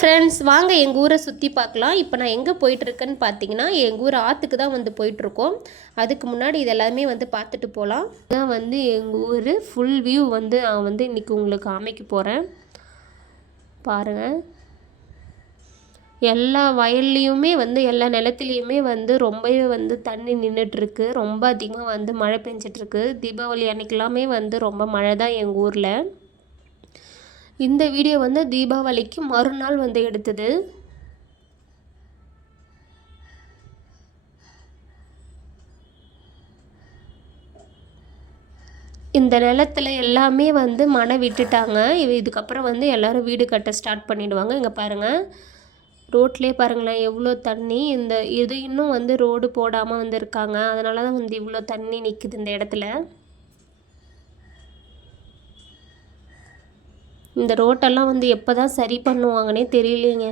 Friends, வாங்க எங்கள் ஊரை சுற்றி பார்க்கலாம். இப்போ நான் எங்கே போயிட்டுருக்கேன்னு பார்த்தீங்கன்னா, எங்கள் ஊர் ஆற்றுக்கு தான் வந்து போயிட்டுருக்கோம். அதுக்கு முன்னாடி இது எல்லாமே வந்து பார்த்துட்டு போகலாம். இதான் வந்து எங்கள் ஊர் ஃபுல் வியூ வந்து நான் வந்து இன்றைக்கி உங்களுக்கு காமிக்க போகிறேன். பாருங்கள், எல்லா வயல்லையுமே வந்து எல்லா நிலத்துலையுமே வந்து ரொம்பவே வந்து தண்ணி நின்றுட்டுருக்கு. ரொம்ப அதிகமாக வந்து மழை பெஞ்சிட்ருக்கு. தீபாவளி அன்றைக்கெல்லாமே வந்து ரொம்ப மழை தான் எங்கள் ஊரில். இந்த வீடியோ வந்து தீபாவளிக்கு மறுநாள் வந்து எடுத்தது. இந்த நிலத்தில் எல்லாமே வந்து மழை விட்டுட்டாங்க. இதுக்கப்புறம் வந்து எல்லோரும் வீடு கட்ட ஸ்டார்ட் பண்ணிவிடுவாங்க. இங்கே பாருங்கள், ரோட்லேயே பாருங்களேன் எவ்வளோ தண்ணி. இது இன்னும் வந்து ரோடு போடாமல் வந்து இருக்காங்க. அதனால தான் வந்து இவ்வளோ தண்ணி நிற்குது இந்த இடத்துல. இந்த ரோட்டெல்லாம் வந்து எப்போ தான் சரி பண்ணுவாங்கன்னே தெரியலைங்க.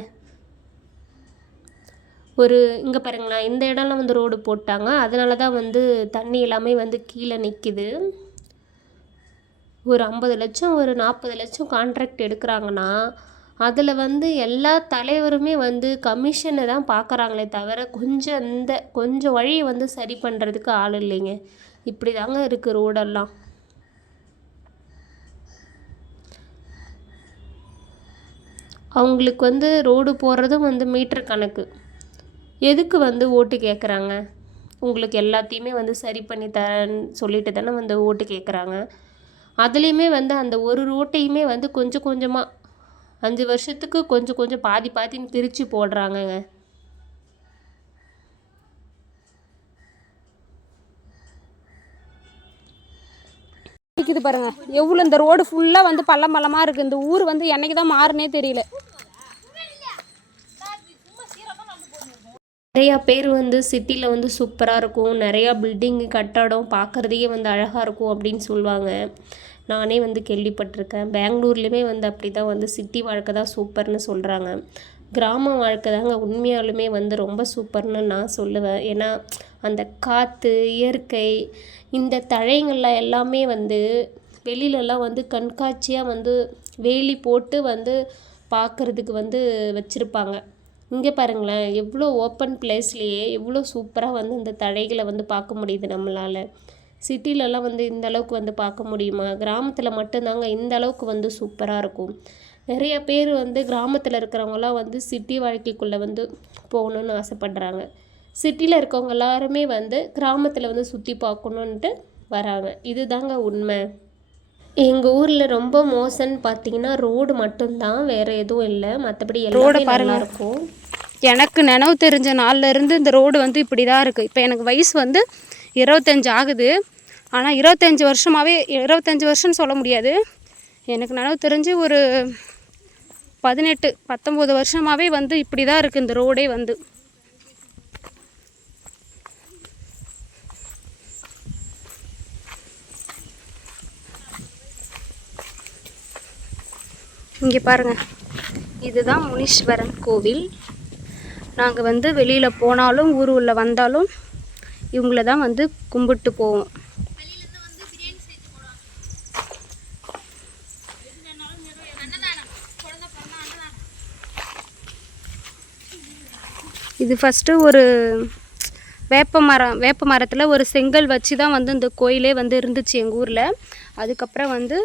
இங்கே பாருங்களேன், இந்த இடம்லாம் வந்து ரோடு போட்டாங்க. அதனால தான் வந்து தண்ணி எல்லாமே வந்து கீழே நிற்கிது. ஒரு 50 லட்சம் ஒரு 40 லட்சம் கான்ட்ராக்ட் எடுக்கிறாங்கன்னா அதில் வந்து எல்லா தலைவருமே வந்து கமிஷனை தான் பார்க்குறாங்களே தவிர கொஞ்சம் வழியை வந்து சரி பண்ணுறதுக்கு ஆள் இல்லைங்க. இப்படி தாங்க இருக்குது ரோடெல்லாம். அவங்களுக்கு வந்து ரோடு போடுறதும் வந்து மீட்டர் கணக்கு. எதுக்கு வந்து ஓட்டு கேட்குறாங்க? உங்களுக்கு எல்லாத்தையுமே வந்து சரி பண்ணி தரேன்னு சொல்லிட்டு தானே வந்து ஓட்டு கேட்குறாங்க. அதுலேயுமே வந்து அந்த ஒரு ரோட்டையுமே வந்து கொஞ்சம் கொஞ்சமாக 5 வருஷத்துக்கு கொஞ்சம் கொஞ்சம் பாதின்னு பிரித்து போடுறாங்கங்க. இது பாருங்க எவ்வளோ இந்த ரோடு ஃபுல்லாக வந்து பள்ளமாக இருக்குது. இந்த ஊர் வந்து என்னைக்கு தான் மாறுனே தெரியல. நிறையா பேர் வந்து சிட்டியில் வந்து சூப்பராக இருக்கும், நிறையா பில்டிங் கட்டடம் பார்க்குறதையே வந்து அழகாக இருக்கும் அப்படின்னு சொல்லுவாங்க. நானே வந்து கேள்விப்பட்டிருக்கேன். பெங்களூர்லேயுமே வந்து அப்படி தான் வந்து சிட்டி வாழ்க்கை தான் சூப்பர்னு சொல்கிறாங்க. கிராம வாழ்க்கை தாங்க உண்மையாலுமே வந்து ரொம்ப சூப்பர்னு நான் சொல்லுவேன். ஏன்னா அந்த காற்று, இயற்கை, இந்த தழைங்கள்லாம் எல்லாமே வந்து வெளியிலலாம் வந்து கண்காட்சியாக வந்து வேலி போட்டு வந்து பார்க்குறதுக்கு வந்து வச்சுருப்பாங்க. இங்கே பாருங்களேன், எவ்வளோ ஓப்பன் பிளேஸ்லேயே எவ்வளோ சூப்பராக வந்து இந்த தழைகளை வந்து பார்க்க முடியுது நம்மளால். சிட்டிலலாம் வந்து இந்த அளவுக்கு வந்து பார்க்க முடியுமா? கிராமத்தில் மட்டும்தாங்க இந்த அளவுக்கு வந்து சூப்பராக இருக்கும். நிறைய பேர் வந்து கிராமத்தில் இருக்கிறவங்களாம் வந்து சிட்டி வாழ்க்கைக்குள்ளே வந்து போகணுன்னு ஆசைப்படுறாங்க. சிட்டியில் இருக்கவங்க எல்லாருமே வந்து கிராமத்தில் வந்து சுற்றி பார்க்கணுன்ட்டு வராங்க. இதுதாங்க உண்மை. எங்கள் ஊரில் ரொம்ப மோசம்னு பார்த்தீங்கன்னா ரோடு மட்டும்தான், வேறு எதுவும் இல்லை. மற்றபடி ரோடு நல்லா இருக்கும். எனக்கு நினைவு தெரிஞ்ச நாள்லேருந்து இந்த ரோடு வந்து இப்படி தான் இருக்குது. இப்போ எனக்கு வயசு வந்து 25 ஆகுது. ஆனால் 25 வருஷமாகவே 25 வருஷம்னு சொல்ல முடியாது. எனக்கு நினைவு தெரிஞ்சு ஒரு 18-19 வருஷமாகவே வந்து இப்படி தான் இருக்குது இந்த ரோடே வந்து. இங்கே பாருங்கள், இதுதான் முனீஸ்வரன் கோவில். நாங்கள் வந்து வெளியில் போனாலும் ஊர் உள்ள வந்தாலும் இவங்கள தான் வந்து கும்பிட்டு போவோம். இது ஃபஸ்ட்டு ஒரு வேப்ப மரத்தில் ஒரு செங்கல் வச்சு தான் வந்து இந்த கோயிலே வந்து இருந்துச்சு எங்கள் ஊரில். அதுக்கப்புறம் வந்து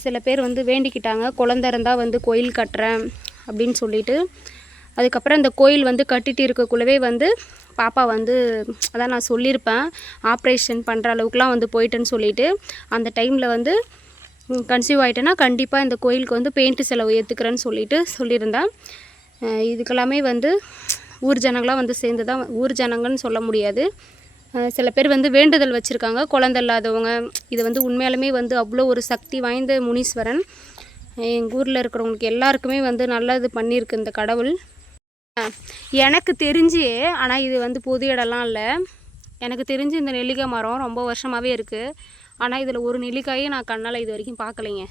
சில பேர் வந்து வேண்டிக்கிட்டாங்க, குழந்த இருந்தால் வந்து கோயில் கட்டுறேன் அப்படின்னு சொல்லிட்டு. அதுக்கப்புறம் இந்த கோயில் வந்து கட்டிட்டு இருக்கக்குள்ளவே வந்து பாப்பா வந்து, அதான் நான் சொல்லியிருப்பேன், ஆப்ரேஷன் பண்ணுற அளவுக்குலாம் வந்து போயிட்டேன்னு சொல்லிட்டு. அந்த டைமில் வந்து கன்சீவ் ஆகிட்டேன்னா கண்டிப்பாக இந்த கோயிலுக்கு வந்து பெயிண்ட்டு செலவு ஏற்றுக்கிறேன்னு சொல்லியிருந்தேன். இதுக்கெல்லாமே வந்து ஊர் ஜனங்களாம் வந்து சேர்ந்து தான், ஊர் ஜனங்கன்னு சொல்ல முடியாது, சில பேர் வந்து வேண்டுதல் வச்சுருக்காங்க, குழந்தை இல்லாதவங்க. இது வந்து உண்மையாலுமே வந்து அவ்வளோ ஒரு சக்தி வாய்ந்த முனீஸ்வரன். எங்கள் ஊரில் இருக்கிறவங்களுக்கு எல்லாருக்குமே வந்து நல்லது பண்ணியிருக்கு இந்த கடவுள். எனக்கு தெரிஞ்சு, ஆனால் இது வந்து பொது இடம்லாம் இல்லை, எனக்கு தெரிஞ்சு இந்த நெல்லிக்காய் மரம் ரொம்ப வருஷமாகவே இருக்குது. ஆனால் இதில் ஒரு நெல்லிக்காயே நான் கண்ணால் இது வரைக்கும் பார்க்கலைங்க.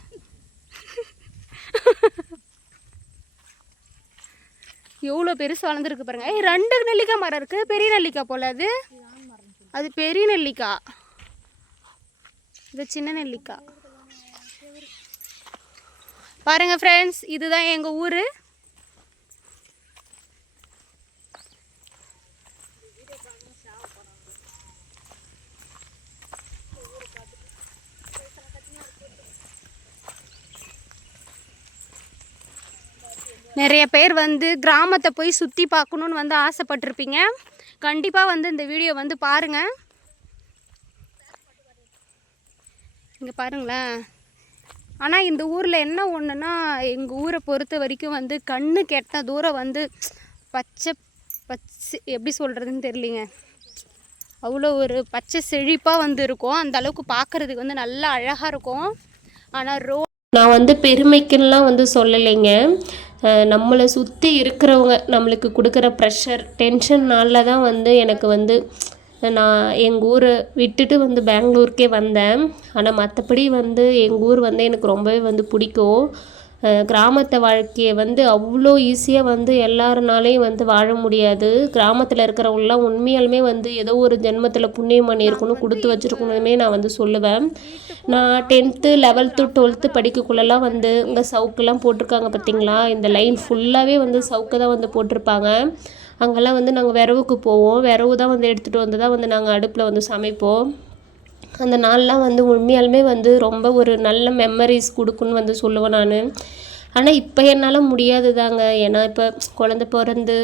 எவ்வளோ பெருசு வளர்ந்துருக்கு பாருங்கள். 2 நெல்லிக்காய் மரம் இருக்குது. பெரிய நெல்லிக்காய் போல் அது பெரிய நெல்லிக்காய், இது சின்ன நெல்லிக்காய். பாருங்கள் ஃப்ரெண்ட்ஸ், இதுதான் எங்கள் ஊர். நிறைய பேர் வந்து கிராமத்தை போய் சுற்றி பார்க்கணுன்னு வந்து ஆசைப்பட்டிருப்பீங்க. கண்டிப்பாக வந்து இந்த வீடியோ வந்து பாருங்கள். இங்கே பாருங்களேன். ஆனால் இந்த ஊரில் என்ன ஒன்றுனா, எங்கள் ஊரை பொறுத்த வரைக்கும் வந்து கண்ணு கெட்ட தூரம் வந்து பச்சை எப்படி சொல்கிறதுன்னு தெரியலிங்க, அவ்வளோ ஒரு பச்சை செழிப்பாக வந்து இருக்கும். அந்த அளவுக்கு பார்க்குறதுக்கு வந்து நல்லா அழகாக இருக்கும். ஆனால் நான் வந்து பெருமைக்குன்னெலாம் வந்து சொல்லலைங்க. நம்மளை சுற்றி இருக்கிறவங்க நம்மளுக்கு கொடுக்குற ப்ரெஷர் டென்ஷன்னால தான் வந்து எனக்கு வந்து நான் எங்கள் ஊரை விட்டுட்டு வந்து பெங்களூருக்கே வந்தேன். ஆனால் மற்றபடி வந்து எங்கள் ஊர் வந்து எனக்கு ரொம்பவே வந்து பிடிக்கும். கிராமத்து வாழ்க்கையை வந்து அவ்வளோ ஈஸியாக வந்து எல்லாருனாலையும் வந்து வாழ முடியாது. கிராமத்தில் இருக்கிறவங்களாம் உண்மையாலுமே வந்து ஏதோ ஒரு ஜென்மத்தில் புண்ணியம் பண்ணியிருக்கணும், கொடுத்து வச்சுருக்கணுமே நான் வந்து சொல்லுவேன். நான் 10th 11th 12th படிக்கக்குள்ளெல்லாம் வந்து இங்கே சவுக்கெல்லாம் போட்டிருக்காங்க பார்த்தீங்களா, இந்த லைன் ஃபுல்லாகவே வந்து சவுக்கு தான் வந்து போட்டிருப்பாங்க. அங்கெல்லாம் வந்து நாங்கள் விரவுக்கு போவோம். விரவு தான் வந்து எடுத்துகிட்டு வந்து தான் வந்து நாங்கள் அடுப்பில் வந்து சமைப்போம். அந்த நாள்லாம் வந்து உண்மையாலுமே வந்து ரொம்ப ஒரு நல்ல மெமரிஸ் கொடுக்குன்னு வந்து சொல்லுவேன் நான். ஆனால் இப்போ என்னால் முடியாது தாங்க. ஏன்னா இப்போ குழந்த பிறந்து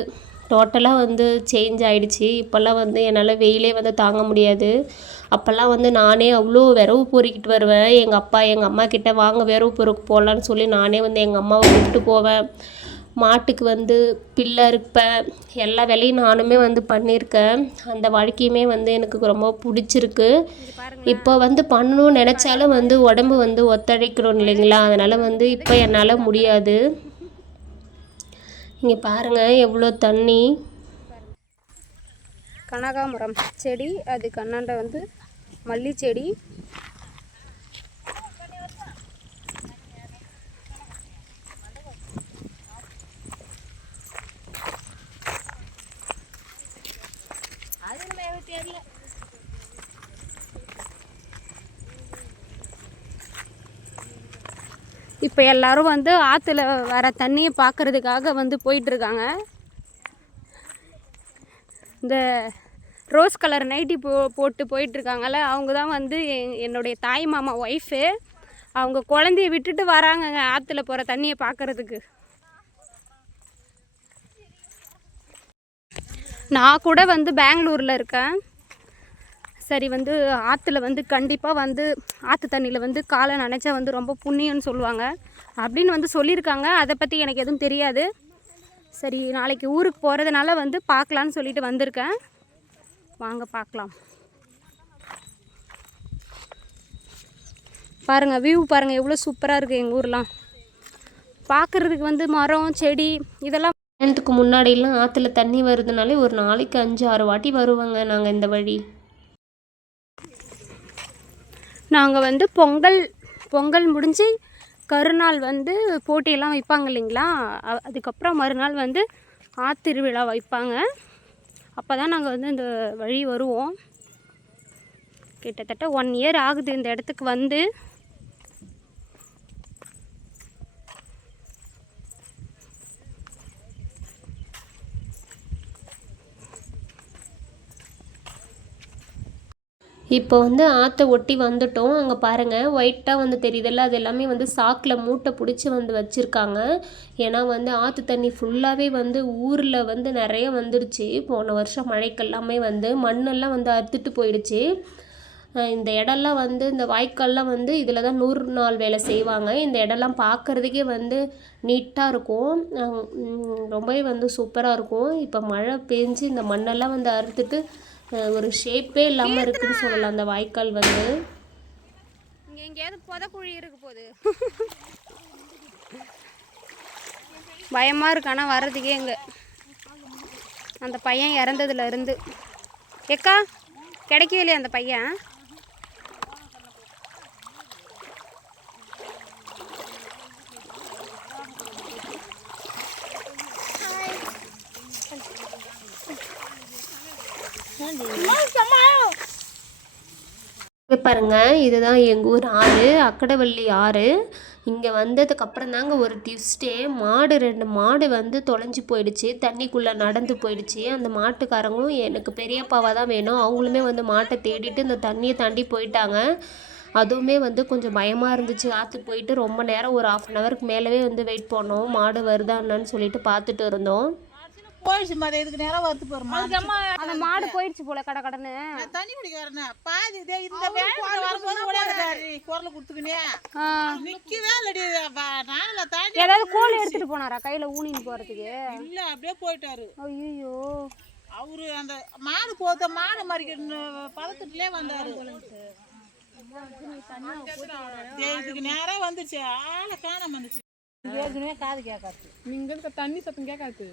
டோட்டலாக வந்து சேஞ்ச் ஆகிடுச்சி. இப்போல்லாம் வந்து என்னால் வெயிலே வந்து தாங்க முடியாது. அப்போல்லாம் வந்து நானே அவ்வளோ விரவு பொறிக்கிட்டு வருவேன். எங்கள் அம்மா கிட்டே வாங்க விரவு பொறுக்கு போகலான்னு சொல்லி நானே வந்து எங்கள் அம்மாவை கூப்பிட்டு போவேன். மாட்டுக்கு வந்து பிள்ளை இருப்பேன். எல்லா வேலையும் நானுமே வந்து பண்ணியிருக்கேன். அந்த வாழ்க்கையுமே வந்து எனக்கு ரொம்ப பிடிச்சிருக்கு. இப்போ வந்து பண்ணணும்னு நினச்சாலும் வந்து உடம்பு வந்து ஒத்துழைக்கணும் இல்லைங்களா, அதனால் வந்து இப்போ என்னால் முடியாது. இங்கே பாருங்கள் எவ்வளோ தண்ணி. கனகாமரம் செடி, அது கண்ணாண்ட வந்து மல்லி செடி. இப்போ எல்லாரும் வந்து ஆற்றுல வர தண்ணியை பார்க்குறதுக்காக வந்து போயிட்டுருக்காங்க. இந்த ரோஸ் கலர் நைட்டி போட்டு போயிட்டுருக்காங்கல்ல, அவங்க தான் வந்து என்னுடைய தாய் மாமா ஒய்ஃபு. அவங்க குழந்தைய விட்டுட்டு வராங்கங்க ஆற்றுல போகிற தண்ணியை பார்க்குறதுக்கு. நான் கூட வந்து பெங்களூரில் இருக்கேன். சரி வந்து ஆற்றுல வந்து கண்டிப்பாக வந்து ஆற்று தண்ணியில் வந்து காலை நனைச்சா வந்து ரொம்ப புண்ணியம்னு சொல்லுவாங்க அப்படின்னு வந்து சொல்லியிருக்காங்க. அதை பற்றி எனக்கு எதுவும் தெரியாது. சரி நாளைக்கு ஊருக்கு போகிறதுனால வந்து பார்க்கலான்னு சொல்லிட்டு வந்திருக்கேன். வாங்க பார்க்கலாம். பாருங்கள் வியூ பாருங்கள் எவ்வளோ சூப்பராக இருக்குது எங்கள் ஊர்லாம். பார்க்குறதுக்கு வந்து மரம் செடி இதெல்லாம். கல்யாணத்துக்கு முன்னாடியெல்லாம் ஆற்றுல தண்ணி வருதுனாலே ஒரு நாளைக்கு 5-6 வாட்டி வருவாங்க நாங்கள் இந்த வழி. நாங்கள் வந்து பொங்கல் முடிஞ்சு கருநாள் வந்து போட்டியெல்லாம் வைப்பாங்க இல்லைங்களா, அதுக்கப்புறம் மறுநாள் வந்து ஆத்திருவிழா வைப்பாங்க. அப்போ தான் நாங்கள் வந்து இந்த வழி வருவோம். கிட்டத்தட்ட 1 இயர் ஆகுது இந்த இடத்துக்கு வந்து. இப்போ வந்து ஆற்றை ஒட்டி வந்துட்டோம். அங்கே பாருங்கள் ஒயிட்டாக வந்து தெரியுதில்ல, அது எல்லாமே வந்து சாக்கில் மூட்டை பிடிச்சி வந்து வச்சுருக்காங்க. ஏன்னா வந்து ஆற்று தண்ணி ஃபுல்லாகவே வந்து ஊரில் வந்து நிறைய வந்துடுச்சு. போன வருஷம் மழைக்கெல்லாமே வந்து மண்ணெல்லாம் வந்து அறுத்துட்டு போயிடுச்சு. இந்த இடம்லாம் வந்து இந்த வாய்க்கால்லாம் வந்து இதில் தான் 100 நாள் வேலை செய்வாங்க. இந்த இடம்லாம் பார்க்குறதுக்கே வந்து நீட்டாக இருக்கும். ரொம்பவே வந்து சூப்பராக இருக்கும். இப்போ மழை பெஞ்சு இந்த மண்ணெல்லாம் வந்து அறுத்துட்டு ஒரு ஷேப்பே இல்லாமல் இருக்குன்னு சொல்லலாம் அந்த வாய்க்கால் வந்து. இங்கே எங்கேயாவது புதக்குழி இருக்கு போகுது. பயமாக இருக்கு ஆனால் வர்றதுக்கே இங்கே. அந்த பையன் இறந்ததுல இருந்து ஏக்கா கிடைக்கவே இல்லையா அந்த பையன். பாருங்க இதுதான் எங்கள் ஊர் ஆறு, அக்கடவள்ளி ஆறு. இங்கே வந்ததுக்கப்புறம் தாங்க ஒரு டிப்ஸ்டே. 2 மாடு வந்து தொலைஞ்சி போயிடுச்சு, தண்ணிக்குள்ளே நடந்து போயிடுச்சு. அந்த மாட்டுக்காரங்களும் எனக்கு பெரியப்பாவாக தான் வேணும், அவங்களுமே வந்து மாட்டை தேடிட்டு இந்த தண்ணியை தாண்டி போயிட்டாங்க. அதுவுமே வந்து கொஞ்சம் பயமாக இருந்துச்சு. ஆற்றுக்கு போயிட்டு ரொம்ப நேரம் ஒரு 1/2 ஹவருக்கு மேலவே வந்து வெயிட் பண்ணோம், மாடு வருதா என்னன்னு சொல்லிட்டு பார்த்துட்டு இருந்தோம். போயிடுச்சு மாதிரி இதுக்கு நேரம் வருது பாருமா. அந்த மாடு போயிடுச்சு போல கடன்னு. தண்ணி குடிக்க வரேன் பாதி இந்த வேலை வரும்போது ஓடாது குரல் கொடுத்துக்கினே நிக்கவே இல்லடி. நாங்கள தாண்டி ஏதாவது கோல் எடுத்துட்டு போனாரா கையில ஊனின்னு போறதுக்கு? இல்ல அப்படியே போயிட்டாரு. ஐயோ அவரு அந்த மாடு போத மாடு மறிக்கிற பதத்துட்டுலே வந்தாரு. இதுக்கு நேரம் வந்துச்சு, ஆளை காணாம வந்துச்சு. ஏற்கனவே காது கேட்காது, நீங்க இருக்க தண்ணி சத்தம் கேட்காது.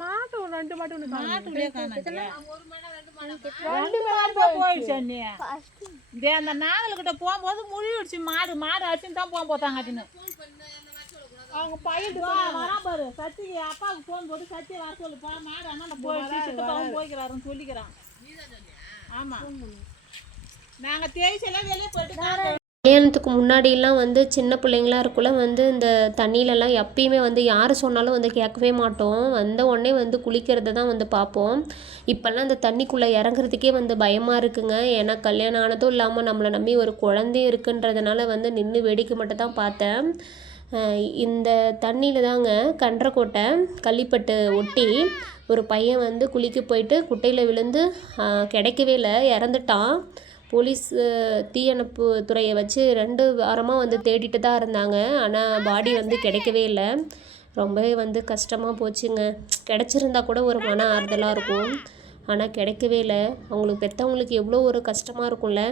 மாட்டு ஒரு 2 மாட்டு மாட்டுலயே காணாது. போயிடுச்சு அண்ணி. அந்த நாகல்கிட்ட போகும்போது முழிடுச்சு மாடு. மாடு அடிச்சுன்னு தான் போத்தாங்க. அவங்க பையன் வரா பாரு, சத்திக்கு அப்பாவுக்கு போன் போட்டு சத்தியை வர சொல்லுப்பா, மாடு அண்ணா போயிடுச்சு, சித்தப்பாவும் போய்க்கிறாருன்னு சொல்லிக்கிறான். ஆமா, நாங்க தேய்ச்செல்லாம் வெளியே போயிட்டு கல்யாணத்துக்கு முன்னாடியெல்லாம் வந்து சின்ன பிள்ளைங்களாம் இருக்குள்ள வந்து இந்த தண்ணியிலலாம் எப்பயுமே வந்து யார் சொன்னாலும் வந்து கேட்கவே மாட்டோம். வந்த உடனே வந்து குளிக்கிறத தான் வந்து பார்ப்போம். இப்போல்லாம் இந்த தண்ணிக்குள்ளே இறங்குறதுக்கே வந்து பயமாக இருக்குங்க. ஏன்னா கல்யாணம் ஆனதும் இல்லாமல் நம்மளை நம்பி ஒரு குழந்தையும் இருக்குன்றதுனால வந்து நின்று வேடிக்கை மட்டும் தான் பார்த்தேன். இந்த தண்ணியில் தாங்க கன்றக்கோட்டை கள்ளிப்பட்டு ஒட்டி ஒரு பையன் வந்து குளிக்க போயிட்டு குட்டையில் விழுந்து கிடைக்கவே இல்லை, இறந்துட்டான். போலீஸ் தீயணைப்பு துறையை வச்சு 2 வாரமாக வந்து தேடிட்டு தான் இருந்தாங்க. ஆனால் பாடி வந்து கிடைக்கவே இல்லை. ரொம்பவே வந்து கஷ்டமாக போச்சுங்க. கிடச்சிருந்தா கூட ஒரு மன ஆறுதலாக இருக்கும், ஆனால் கிடைக்கவே இல்லை. அவங்களுக்கு பெற்றவங்களுக்கு எவ்வளோ ஒரு கஷ்டமாக இருக்கும்ல.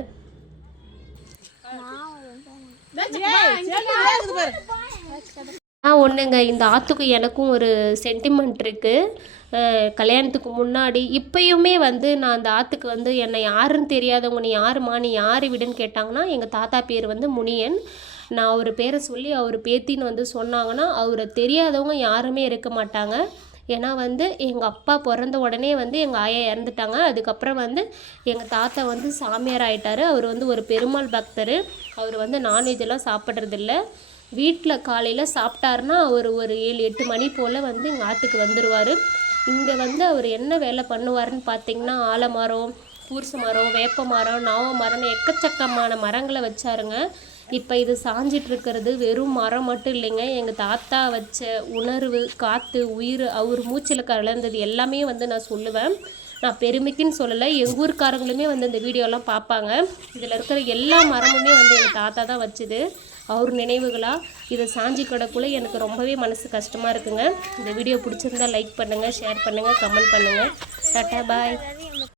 ஒன்றுங்க, இந்த ஆற்றுக்கு எனக்கும் ஒரு சென்டிமெண்ட் இருக்குது. கல்யாணத்துக்கு முன்னாடி இப்போயுமே வந்து நான் அந்த ஆற்றுக்கு வந்து என்னை யாருன்னு தெரியாதவங்க, நீ யாருமா நீ யார் விடுன்னு கேட்டாங்கன்னா எங்கள் தாத்தா பேர் வந்து முனியன். நான் அவர் பேரை சொல்லி அவர் பேத்தின்னு வந்து சொன்னாங்கன்னா அவரை தெரியாதவங்க யாருமே இருக்க மாட்டாங்க. ஏன்னா வந்து எங்கள் அப்பா பிறந்த உடனே வந்து எங்கள் ஆயா இறந்துட்டாங்க. அதுக்கப்புறம் வந்து எங்கள் தாத்தா வந்து சாமியார் ஆகிட்டார். அவர் வந்து ஒரு பெருமாள் பக்தர். அவர் வந்து நான்வெஜ்ஜெல்லாம் சாப்பிட்றதில்ல. வீட்டில் காலையில் சாப்பிட்டாருன்னா அவர் ஒரு 7-8 மணி போல் வந்து எங்கள் ஆற்றுக்கு வந்துடுவார். இங்கே வந்து அவர் என்ன வேலை பண்ணுவார்னு பார்த்திங்கன்னா ஆலமரம், பூர்ச மரம், வேப்ப மரம், நாவ மரம்னு எக்கச்சக்கமான மரங்களை வச்சாருங்க. இப்போ இது சாஞ்சிட்ருக்கிறது வெறும் மரம் மட்டும் இல்லைங்க, எங்கள் தாத்தா வச்ச உணர்வு, காற்று, உயிர், அவர் மூச்சில் கலந்தது எல்லாமே வந்து நான் சொல்லுவேன். நான் பெருமைக்குன்னு சொல்லலை, எங்கள் ஊருக்காரங்களுமே வந்து இந்த வீடியோலாம் பார்ப்பாங்க. இதில் இருக்கிற எல்லா மரமுமே வந்து எங்கள் தாத்தா தான் வச்சுது, அவர் நினைவுகளாக. இதை சாஞ்சி கிடக்குள்ள எனக்கு ரொம்பவே மனசு கஷ்டமாக இருக்குங்க. இந்த வீடியோ பிடிச்சிருந்தா லைக் பண்ணுங்கள், ஷேர் பண்ணுங்கள், கமெண்ட் பண்ணுங்கள். டாட்டா பாய்.